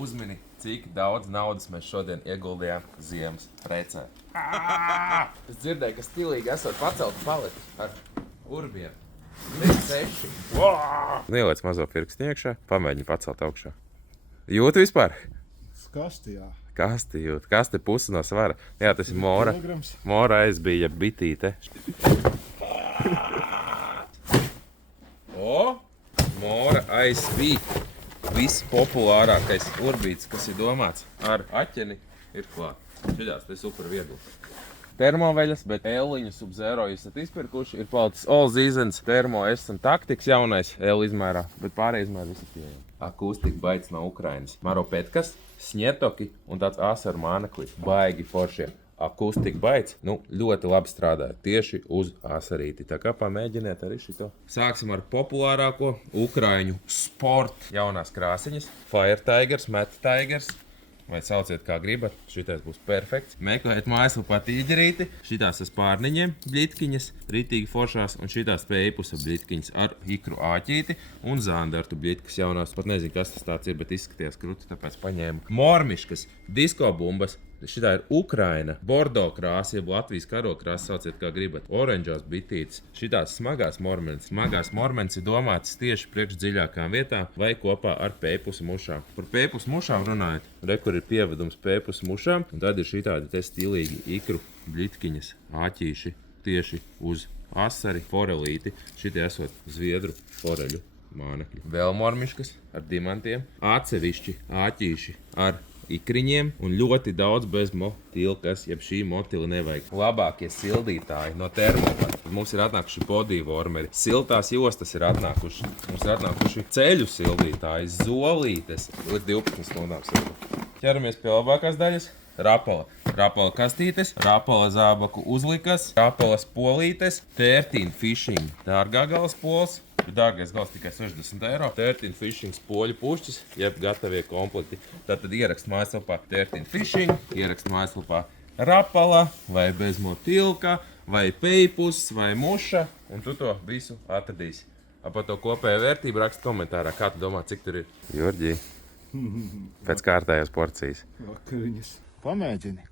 uzmini, cik daudz naudas mēs šodien ieguldījām ziemas precē. Es dzirdēju, ka stilīgi esot pacelt paleti ar urbiem. 6. Ieliec mazo pirkstu iekšā, pamēģini pacelt augšā. Jūti vispār? Kasti, jā. Kasti jūt. Kasti pusi no svara. Jā, tas ir mora. Kilograms. Mora aizbīja bitīte. Mora aizbīja. Viss populārākais urbīts, kas ir domāts ar aķeni, ir klāt. Šķiļās, tas ir super viegli. Termoveļas, bet L-liņu Sub-Zero jūs esat izpirkuši. Ir palicis All Seasons Termo S un Tactics jaunais L izmērā, bet pārējie izmēri visi pieejami. Akustika Baits no Ukrainas. Maropetkas, Sņetoki un tāds asaru māneklis. Baigi foršie. Akustika Baits, ļoti labi strādāja tieši uz asarīti. Tā kā pamēģiniet arī šito. Sāksim ar populārāko Ukraiņu sport jaunās krāsiņas. Fire Tigers, Matt Tigers. Vai sauciet kā gribat, šitais būs perfekts. Meklējiet mājaslapā tīģerīti, šitās ar spārniņiem bļitkiņas, ritīgi foršās, un šitās pēpusa bļitkiņas ar ikru āķīti un zandartu bļitkas jaunās. Pat nezinu, kas tas tāds ir, bet izskatījās kruti, tāpēc paņēmu. Mormiškas, disko bumbas. Šitā ir Ukraina, Bordo krāsa, jeb Latvijas karo krāsa, sauciet kā gribat. Oranžās bitītes. Šitās smagās mormenes. Smagās mormenes ir domātas tieši priekš dziļākām vietām vai kopā ar pēpusu mušām. Par pēpusu mušām runājot, kur ir pievedums pēpusu mušām, un tad ir šitādi te stilīgi ikru bļitkiņas āķīši tieši uz asari, forelīti. Šitie esot zviedru foreļu mānekļi. Vēl mormiškas ar dimantiem, atsevišķi āķīši ar ikriņiem un ļoti daudz bez motilkas, jeb šī motila nevajag. Labākie sildītāji no Thermopat. Mums ir atnākuši bodywarmeri, siltās jostas ir atnākuši. Mums ir atnākuši ceļu sildītāji, zolītes. Līdz 12 stundām silda. Ķeramies pie labākās daļas. Rapala. Rapala kastītes, rapala zābaku uzlikas, rapala spolītes, 13 Fishing. Dārgā galas pols. Dārgais gals tikai 60 eiro. 13 Fishing spoļu pušķis, jeb gatavie komplekti. Tātad ierakst mājaslapā 13 Fishing, ierakst mājaslapā rapala, vai bezmotilka, vai pejpus, vai muša, un tu to visu atradīsi. Par to kopējo vērtību rakst komentārā, kā tu domā, cik tur ir. Jurģī, pēc kārtējās porcijas. Vakariņas. Pamēģini.